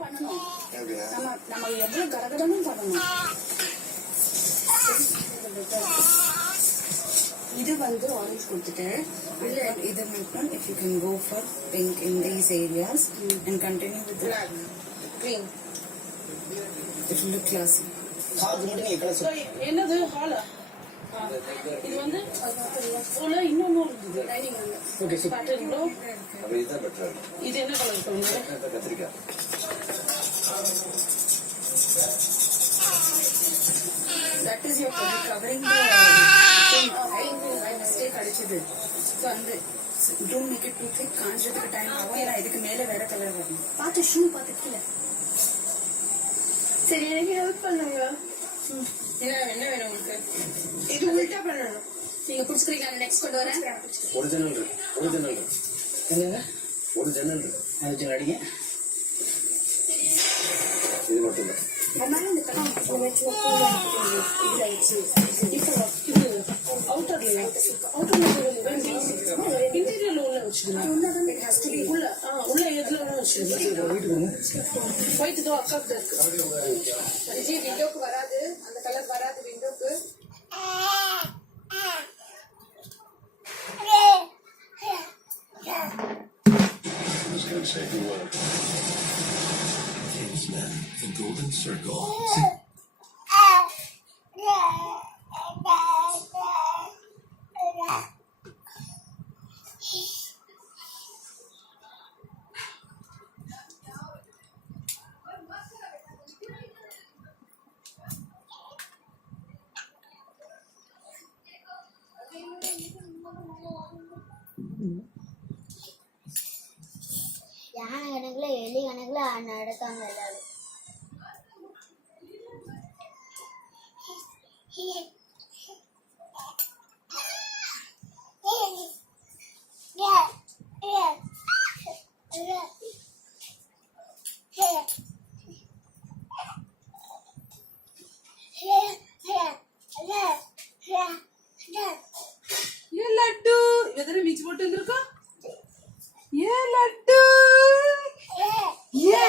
பண்ணணும். நம்ம எவ்வளவு கடகடனும் பண்ணணும். இது வந்து ஆரஞ்சு கொடுத்துட்டேன். இது மட்டும் if you can go for pink in these areas and continue with the green. It will look classy. என்னது ஹாலா? இது வந்து ஃபுல்லா இன்னொன்னு இருக்குது. லைனிங் வந்து. Okay so pattern blue. அப்ப இது பெட்டர். இது என்ன கலர் சொல்லுங்க? கத்திரிக்காய். That is your covering the thing. I mistake அடிச்சது. So and don't make it too thick. காஞ்சதுக்கு டைம் ஆகும். ஏன்னா இதுக்கு மேல வேற கலர் வரும். பாத்து ஷூ பாத்துக்கல. சரி எனக்கு ஹெல்ப் பண்ணுங்க. என்ன வேணும் உங்களுக்கு? இது உல்டா பண்ணணும். நீங்க புடிச்சுக்கிறீங்க. நெக்ஸ்ட் கொண்டு வரேன். ஒரிஜினல் என்னங்க? ஒரிஜினல் அது அடிங்க. இது மட்டும் தான். அதனால இந்த கலர் இதுல வச்சு இது அவுட்டர்ல இன்டீரியர்ல உள்ள வச்சுக்கணும். உள்ள எதுல ஒண்ணு வச்சுக்கணும். ஒயிட் தான் அக்காக்கு இருக்கு. விஜய் விண்டோக்கு வராது. அந்த கலர் வராது விண்டோக்கு. The golden circle. யானை கணக்குல எலி கணக்குல நடக்காங்க எல்லாரும். ये लड्डू इधर बीच बोट अंदर का ये लड्डू ये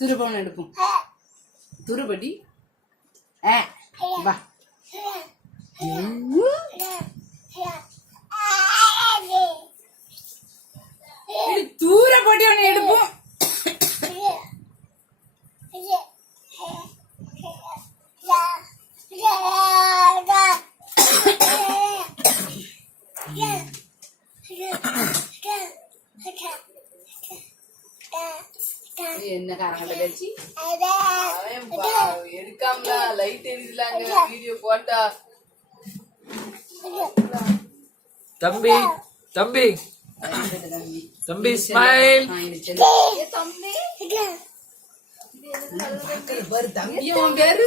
துருபவன் எடுப்போம். துருபடி வா தூர போட்டி ஒன்னு எடுப்போம். என்ன காரணம் கட்சி எடுக்காமல லைட் எரியுதுலாங்க வீடியோ போட்டா. தம்பி தம்பி தம்பி ஸ்மைல். தம்பியும் பேரு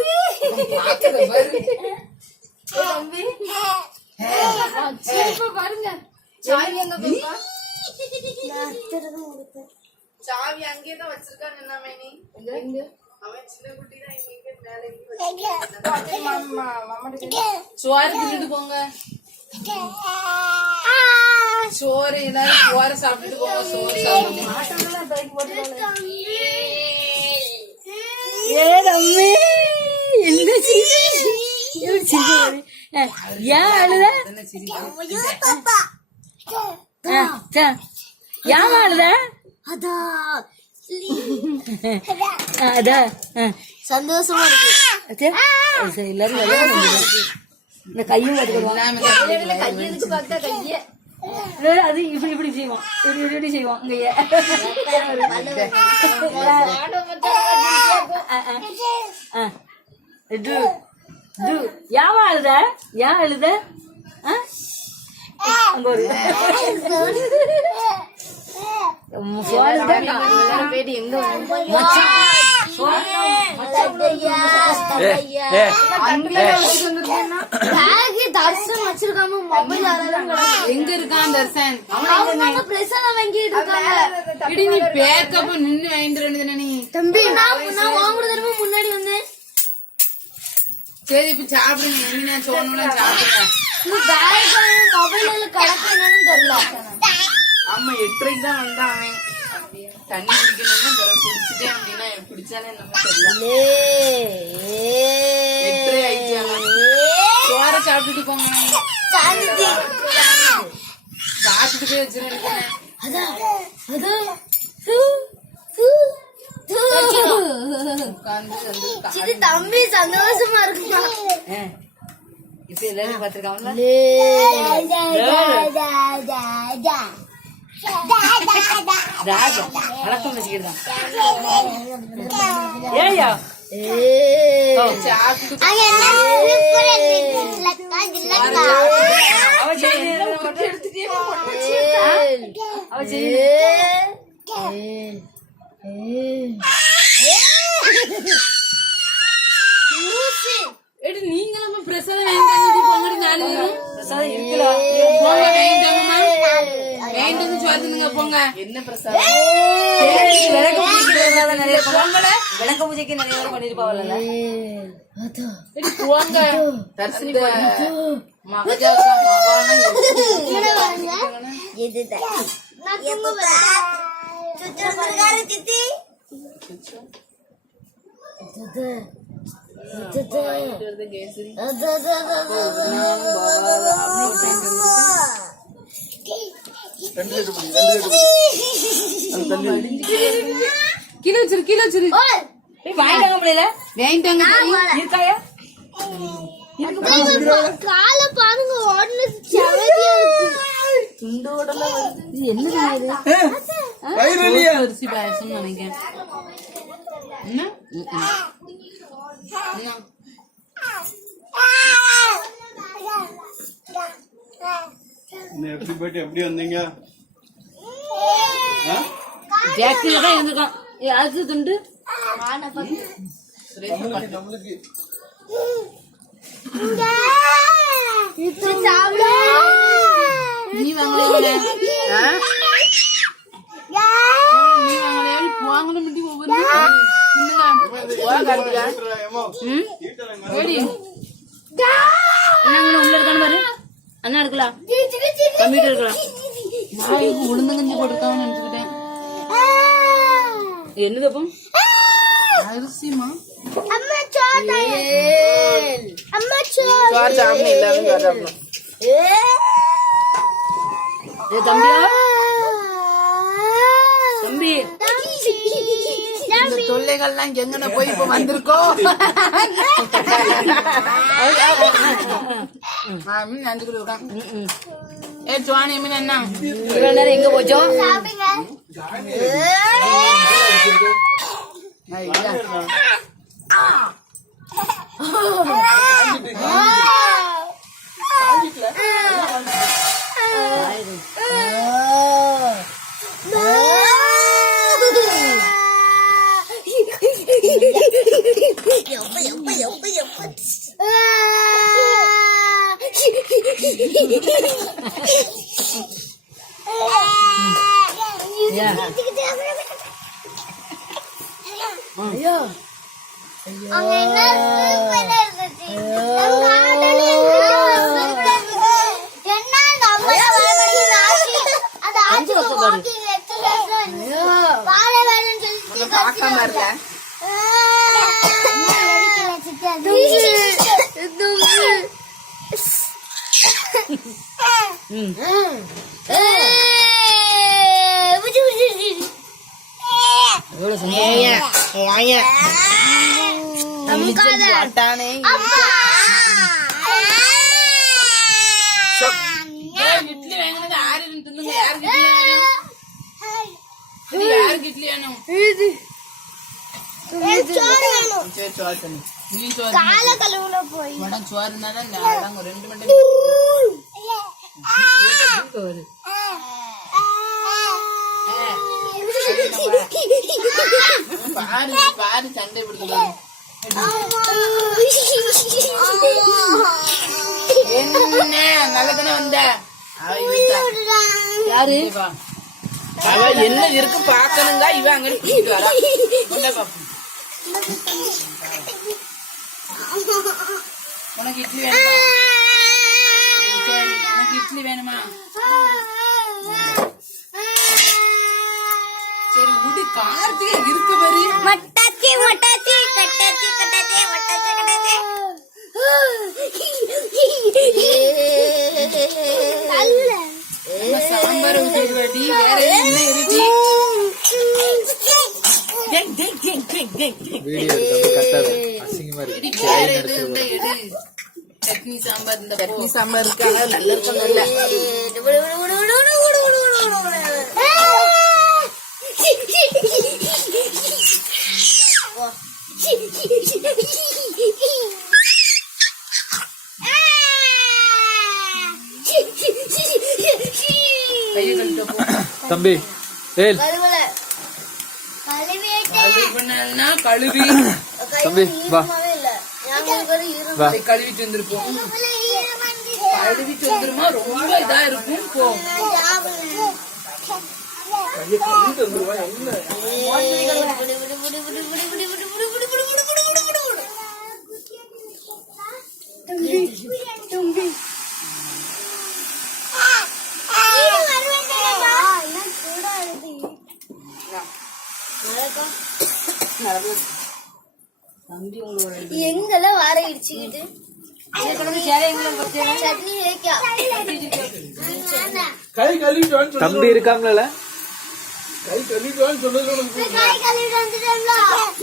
பாருங்க. சாவி அங்கேதான் வச்சிருக்கான். அவன் சின்ன குட்டி தான். சோறு தின்னுட்டு போங்க. சோறு எல்லாரும் சோற சாப்பிட்டு போங்க. சோறு சாப்பிட்டு ஏன் அழுத? ஏன் அழுத? சந்தோஷமா இருக்கு. எல்லாரும் இந்த கையும் கையெழுத்து பார்த்தா கைய அது இப்படி இப்படி செய்வோம். இப்படி இப்படி செய்வோம். கைய ஏன் அழுத? ஏன் அழுத? அங்க ஒரு போயிட்டு எங்க தர்சன் வச்சிருக்காம மொபைல் எங்க இருக்கான் தர்சன்? பிரசாதம் வாங்கிட்டு இருக்காங்க. இடி நீ பேக்கப் நின்னு வாங்கிட்டு தானே நீ? தம்பி நான் வாங்குறது தடவை முன்னாடி வந்தேன். சரி இப்ப சாப்பிடுங்க. என்ன சோனெல்லாம் சாப்பிடுங்க. மொபைல் கிடக்கு என்னன்னு தெரியல. ஆமா 8:30 தான் வந்தான் அவன். தண்ணி குடிக்கணும்னா குடிச்சிட்டே அப்படின்னா குடிச்சானே நம்ம தெரியல. 8:30 ஆயிடுச்சு. சோற சாப்பிட்டுட்டு போங்க. சாப்பிட்டு போய் வச்சிருக்கேன். இது தம்பி சந்தோஷமா இருக்குமா? இப்ப எல்லாரும் பாத்துருக்காங்க. ராஜா வணக்கம் வச்சுக்கிட்டான். ஏயா சாப்பிட்டு நீங்களும் பிரசாதம் வாங்கிட்டு போங்க. நாலு பேரும் பிரசாதம் இருக்கலாம். போங்க வாங்கிட்டாங்கம்மா. வாங்கிட்டு சொல்லுங்க போங்க. என்ன பிரசாதம்? விளக்க பூஜைக்கு நிறைய போவாங்கல்ல. விளக்க பூஜைக்கு நிறைய பேர் பண்ணிருப்பாங்கல்ல. போங்க தரிசனி மகஜாக்கா மகானா கிலோ வச்சிரு வாங்கிட்டாங்க முடியல. வாங்கிட்டாங்க இருக்காயா? கால பாருங்க அரிசி பாயசம் நினைக்கிறேன். எப்படி போயிட்டு எப்படி வந்தீங்க? ஜாக்கில தான் இருந்திருக்கான். அது துண்டு நம்மளுக்கு நீ வாங்கல வாங்கணும் முட்டி ஒவ்வொரு உள்ள இருக்கான்னு பாரு. அண்ணா இருக்கலாம், கம்ப்யூட்டர் இருக்கலாம். நான் இதுக்கு உளுந்தங்கஞ்சி போட்டிருக்கான்னு நினைச்சுக்கிட்டேன். என்னது அப்போ? அரிசிமா தம்பியா தம்பி இந்த தொல்லைகள்லாம் எங்கன போய் இப்ப வந்திருக்கோம். நினைச்சுக்கிட்டு இருக்கான். ஏ சுவாணி மீன் என்ன இவ்வளவு நேரம் எங்க போச்சோம்? இட்லி வாங்கினது யாரு யாருக்கு இட்லி வேணும்? நீ சோறு மேடம் சோறு இருந்தாதான் 2 மணி பாரு பாரு சண்டை பிடிக்க என்ன நல்லதானே வந்த அவ இழுத்தா. யாரு வா. அவ என்ன இருக்கு பாக்கணுங்க இவ அங்க கூட்டிட்டு வரா கொண்டா பாப்போம். உனக்கு இட்லி வேணுமா? சரி உனக்கு இட்லி வேணுமா? சரி விடு கார்த்திகை இருக்கு பாரு. மட்டாச்சி மட்டாச்சி கட்டாச்சி கட்டாச்சி மட்டாச்சி கட்டாச்சி நம்ம சாம்பார் ஊத்திடுவாடி வேற என்ன இருக்கு? வேற எது இருந்தா எடு. சட்னி சாம்பார் இந்த சட்னி சாம்பார் இருக்கு ஆனா நல்லா இருக்கும் நல்லா. கையை கழுவிட்டு போ. தம்பி ஏல் கழுவல கழுவிட்டேன் கழுவினா கழுவி தம்பி வா இல்ல ஞாபகம் இரு வா கழுவிட்டு வந்துருப்போம். கழுவிட்டு வந்துருமா ரொம்ப இதா இருக்கும் போ. எங்கெல்லாம் வார இடிச்சுக்கிட்டு சட்னி வைக்கா கை கழுவிட்டு தம்பி இருக்காம்ல கை கழுவிட்டு சொன்னது உனக்கு புரியுதா? காய் கழுவிட்டு வந்துட்டோம்ல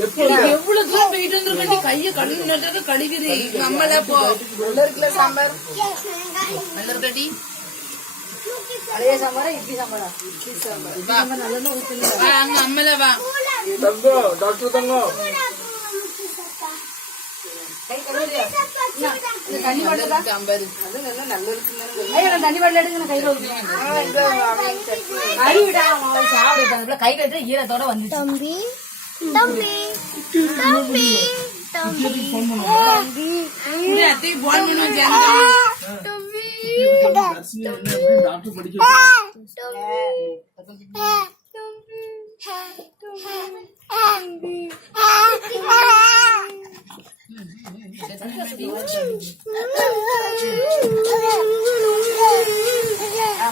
எப்போ எவ்வளவு தூரம் போயிட்டு வந்துருக்கா கைய கழுவினதுக்கு கழுவிது நம்மள போ. நல்லா இருக்குல்ல சாம்பார் நல்லா இருக்கடி. பழைய சாம்பாரா இட்லி சாம்பாரா? வா. வா, அங்க அம்மல வா. தங்கம் டாக்டர் தங்கம் தண்ணி நல்லா பாட்டில் இருக்கு சாம்பார். அது நல்லா நல்லா இருக்குன்னு ஐயா நான் தண்ணி பாட்டில் எடுங்க நான் கையில ஊற்றுவேன். அறிவிடா சாப்பிடுறாங்க கையில எடுத்து ஈரத்தோட வந்துச்சு. தம்பி தம்பி தம்பி தம்பி இப்படி அத்தைக்கு போன் பண்ணுவோம் சேர்ந்து. டாக்டர் படிக்க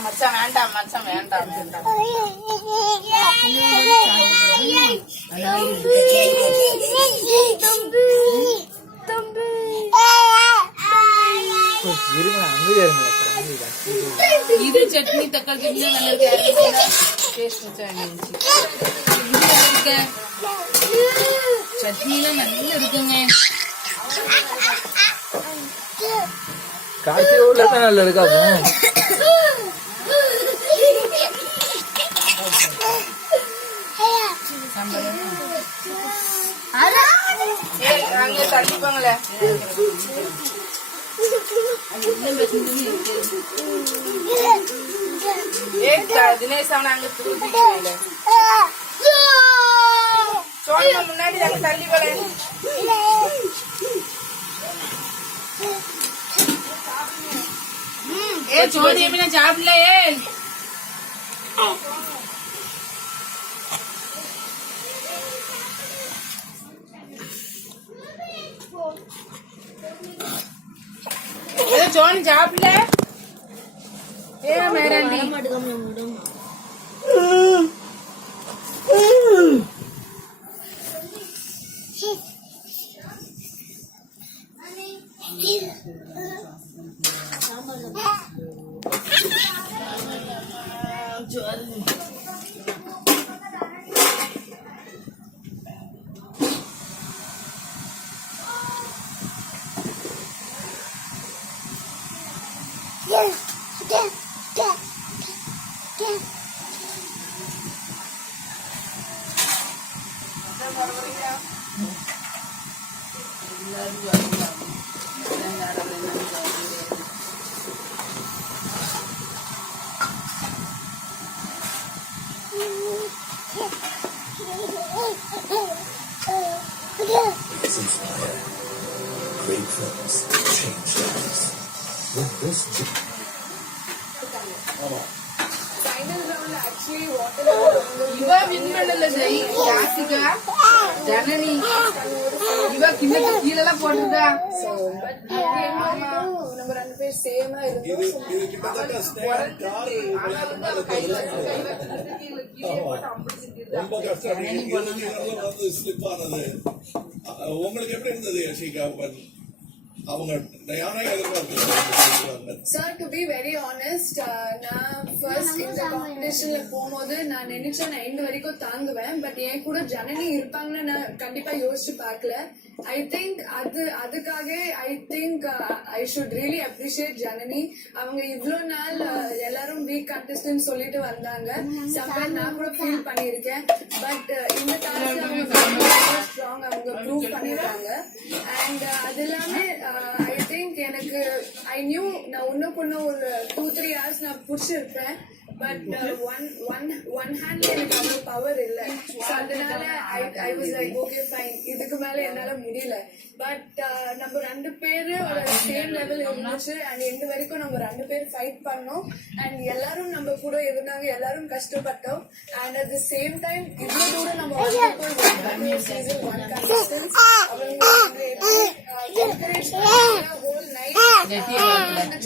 மச்சான் வேண்டாம் மச்சான் வேண்டாம் வேண்டாம். இருங்க அமைதியா இருங்க இது சட்னி தக்காளி சட்னி நல்லா இருக்கு. டேஸ்ட் சட்னிலாம் நல்லா இருக்குங்க. காய்ச்சி ஊர்ல தான் நல்லா இருக்காது. அங்கே தள்ளிப்பாங்களே. தினேஷ் அவனை அங்க தூக்கிட்டு சோழ முன்னாடி அங்க தள்ளி போல. சோழி எப்படி நான் சாப்பிடல. சோழி சாப்பிடல. மேராண்டி Yeah. ஃபைனல் ரவுண்ட்ல ஆக்சுவலி வாட்டர் இவ வின் பண்ணல ஜெய் யாசிகா ஜனனி இவ கிண்ணத்து கீழ எல்லாம் போட்டுதா நம்ம ரெண்டு பேர் சேமா இருந்தோம். இது கிட்டத்தட்ட ஸ்னேக் கால் ரொம்ப கஷ்டம். வந்து ஸ்லிப் ஆனது. உங்களுக்கு எப்படி இருந்தது யஷிகா? அவங்க யானை எதிர்பார்த்து sir, to be very honest, நான் ஃபர்ஸ்ட் இந்த காம்படிஷன்ல போகும்போது நான் நினைச்சேன் நான் எண்டு வரைக்கும் தாங்குவேன். பட் என் கூட ஜனனி இருப்பாங்கன்னு நான் கண்டிப்பா யோசிச்சு பார்க்கல. ஐ திங்க் அதுக்காக I think I should really appreciate Janani. அவங்க இவ்வளவு நாள் எல்லாரும் வீக் கண்டஸ்டன்ட் சொல்லிட்டு வந்தாங்க. சம்டைம் நான் கூட ஃபீல் பண்ணியிருக்கேன். பட் இந்த டாஸ்க் அவங்க ஸ்ட்ராங் அவங்க ப்ரூவ் பண்ணிருக்காங்க. அண்ட் அது எல்லாமே ஐ திங்க் எனக்கு ஐ நியூ நான் இன்னும் ஒரு 2-3 hours நான் பிடிச்சிருப்பேன். பட் ஒன் ஹேண்ட்ல எனக்கு அவ்வளவு பவர் இல்ல. அதனால I was like okay fine, இதுக்கு மேல என்னால முடியல. பட் நம்ம ரெண்டு பேரும் சேம் லெவல் இருந்துச்சு. அண்ட் எண்டு வரைக்கும் நம்ம ரெண்டு பேரும் ஃபைட் பண்ணோம். அண்ட் எல்லாரும் நம்ம கூட இருந்தாங்க, எல்லாரும் கஷ்டப்பட்டோம். And at the same time இவ்வளவு தூரம் நம்ம சீசன் 1 கண்டஸ்டன்ஸ் அவங்க என்கரேஜ் ஹோல் நைட்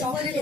சாக்லேட்